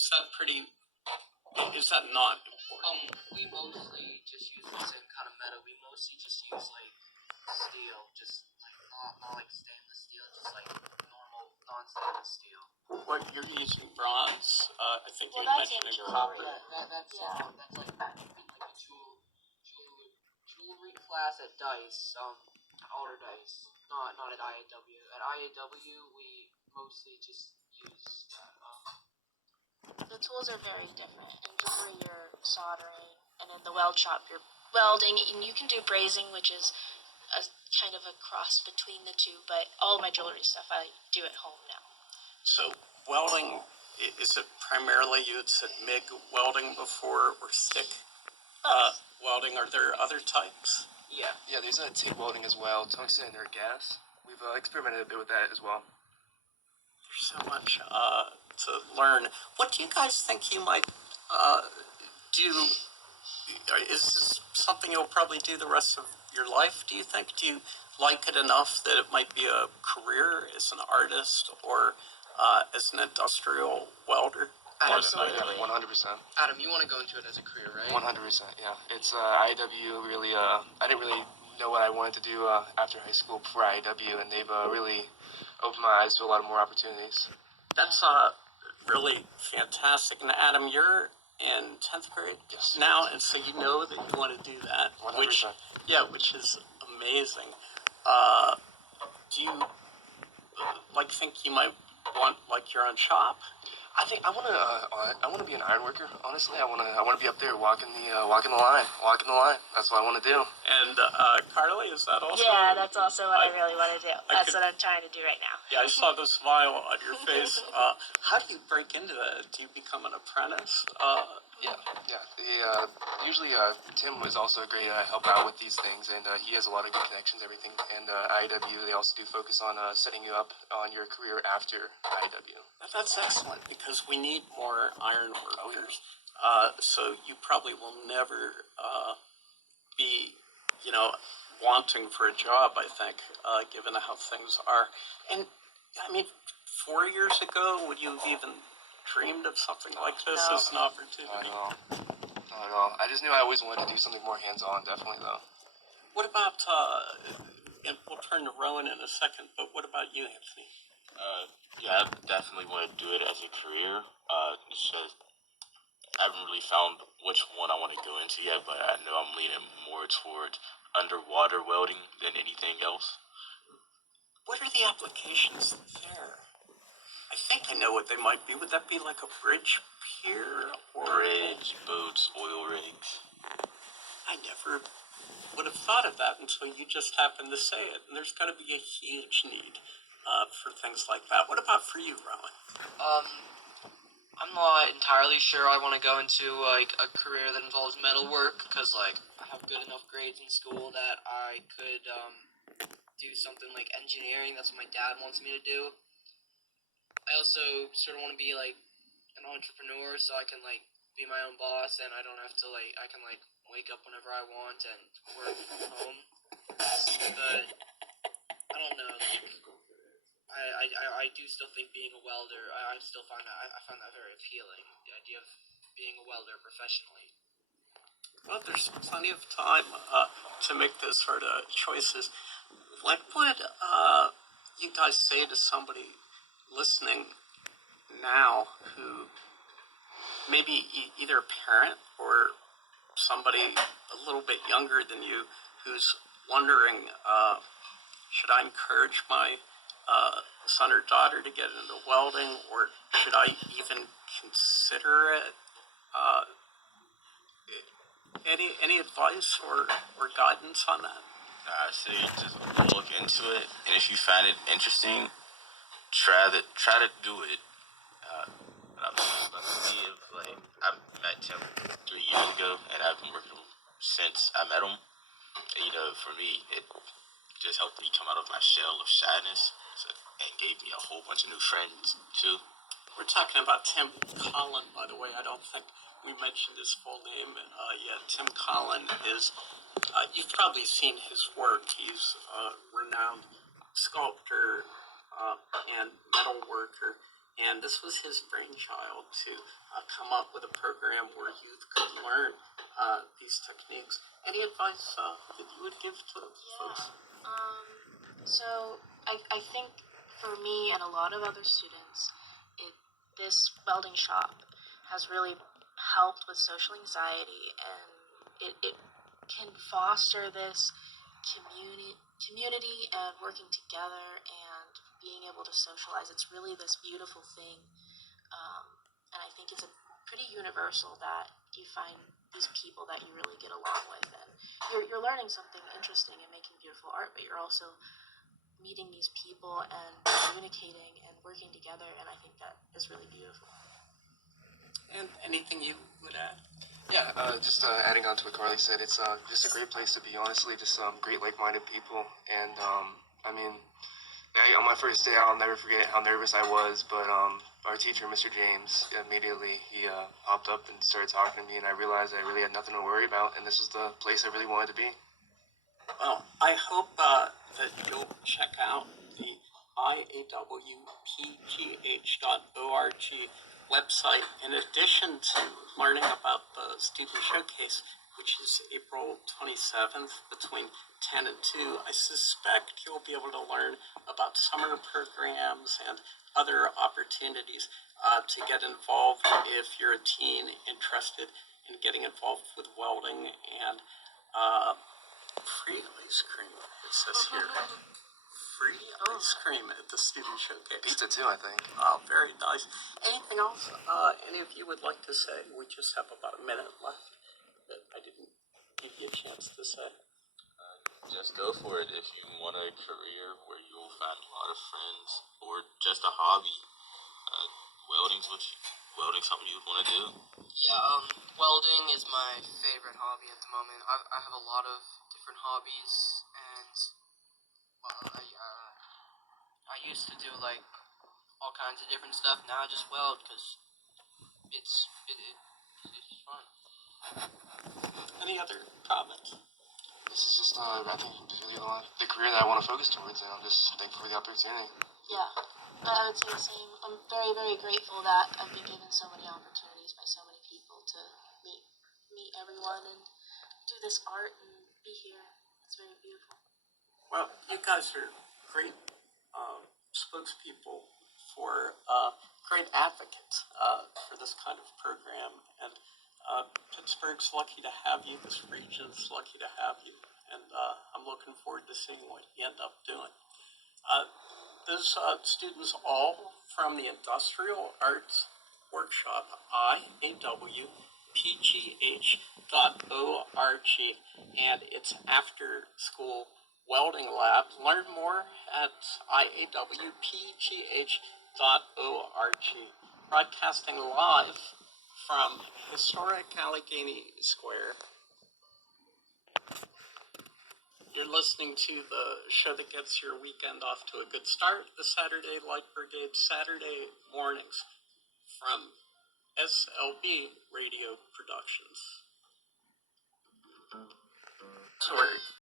Is that pretty? Is that not important? We mostly just use the same kind of metal. We mostly just use like steel, just like not like stainless steel, just like normal non-stainless steel. What you're using bronze? I think you mentioned in jewelry. copper. That's like a jewelry class at Dice, older Dice, not at IAW. At IAW, we mostly just use The tools are very different. In jewelry, you're soldering, and in the weld shop, you're welding, and you can do brazing, which is a kind of a cross between the two, but all of my jewelry stuff I do at home now. So welding, is it primarily, you had said MIG welding before, or stick welding? Are there other types? Yeah, there's a TIG welding as well, tungsten inert gas. We've experimented a bit with that as well. There's so much to learn. What do you guys think you might do? Is this something you'll probably do the rest of your life, do you think? Do you like it enough that it might be a career as an artist or as an industrial welder? Absolutely. 100%. Adam, you want to go into it as a career, right? 100%, yeah. It's IAW really, I didn't really know what I wanted to do after high school before IAW, and they've really opened my eyes to a lot of more opportunities. That's really fantastic. And Adam, you're in 10th grade now, and so you know that you want to do that. 100%. Which is amazing. Do you think you might want your own shop? I think I want to be an iron worker. Honestly, I want to be up there walking the line. That's what I want to do. And Carly, is that also? Yeah, that's also what I really want to do. That's what I'm trying to do right now. Yeah, I saw the smile on your face. How do you break into that? Do you become an apprentice? Yeah. Usually, Tim is also a great help out with these things, and he has a lot of good connections, everything. And IAW, they also do focus on setting you up on your career after IAW. That's excellent, because we need more iron workers. So you probably will never be, wanting for a job, I think, given how things are. And, 4 years ago, would you have even dreamed of something like this as an opportunity? Not at all. I just knew I always wanted to do something more hands-on, definitely, though. What about, and we'll turn to Rowan in a second, but what about you, Anthony? I definitely want to do it as a career. It's just, I haven't really found which one I want to go into yet, but I know I'm leaning more towards underwater welding than anything else. What are the applications there? I think I know what they might be. Would that be like a bridge pier? Bridge, boats, oil rigs. I never would have thought of that until you just happened to say it. And there's got to be a huge need for things like that. What about for you, Rowan? I'm not entirely sure I want to go into like a career that involves metal work, because I have good enough grades in school that I could do something like engineering. That's what my dad wants me to do. I also sort of want to be an entrepreneur, so I can be my own boss, and I don't have to I can wake up whenever I want and work from home. But I don't know. I do still think being a welder, I still find that very appealing. The idea of being a welder professionally. Well, there's plenty of time to make those sort of choices. What would you guys say to somebody listening now who maybe either a parent or somebody a little bit younger than you who's wondering, should I encourage my son or daughter to get into welding, or should I even consider it? Any advice or guidance on that? I say just look into it, and if you find it interesting, try to do it. I met Tim 3 years ago, and I've been working with him since I met him. And, for me, it just helped me come out of my shell of shyness, and gave me a whole bunch of new friends too. We're talking about Tim Collin, by the way. I don't think we mentioned his full name yet. Tim Collin is, you've probably seen his work. He's a renowned sculptor and metal worker. and this was his brainchild to come up with a program where youth could learn these techniques. Any advice that you would give to folks? So I think for me and a lot of other students, this welding shop has really helped with social anxiety, and it can foster this community and working together and being able to socialize. It's really this beautiful thing, and I think it's a pretty universal that you find these people that you really get along with, and you're learning something interesting and making beautiful art, but you're also meeting these people and communicating and working together, and I think that is really beautiful. And anything you would add? Yeah, just adding on to what Carly said, it's just a great place to be, honestly, just great like-minded people, and I mean, on my first day, I'll never forget how nervous I was, but our teacher, Mr. James, immediately, he popped up and started talking to me, and I realized I really had nothing to worry about, and this was the place I really wanted to be. Well, I hope that you'll check out the iawpgh.org website, in addition to learning about the student showcase, which is April 27th between 10 and 2. I suspect you'll be able to learn about summer programs and other opportunities to get involved if you're a teen interested in getting involved with welding and free ice cream, it says here. Free ice cream at the student showcase. Pizza too, I think. Oh, very nice. Anything else any of you would like to say? We just have about a minute left that I didn't give you a chance to say. Just go for it. If you want a career where you'll find a lot of friends, or just a hobby, welding's something you would want to do. Yeah, welding is my favorite hobby at the moment. I have a lot of different hobbies, and well, I used to do like all kinds of different stuff. Now I just weld because it's just fun. Any other comments? This is just, I think, really the career that I want to focus towards, and I'm just thankful for the opportunity. Yeah, I would say the same. I'm very, very grateful that I've been given so many opportunities by so many people to meet everyone and do this art and be here. It's very beautiful. Well, you guys are great spokespeople for great advocates for this kind of program, and Pittsburgh's lucky to have you. This region's lucky to have you, and I'm looking forward to seeing what you end up doing. Those students all from the Industrial Arts Workshop, iawpgh.org, and it's after school welding lab. Learn more at iawpgh.org. Broadcasting live from historic Allegheny Square. You're listening to the show that gets your weekend off to a good start, the Saturday Light Brigade Saturday mornings from SLB Radio Productions. So we're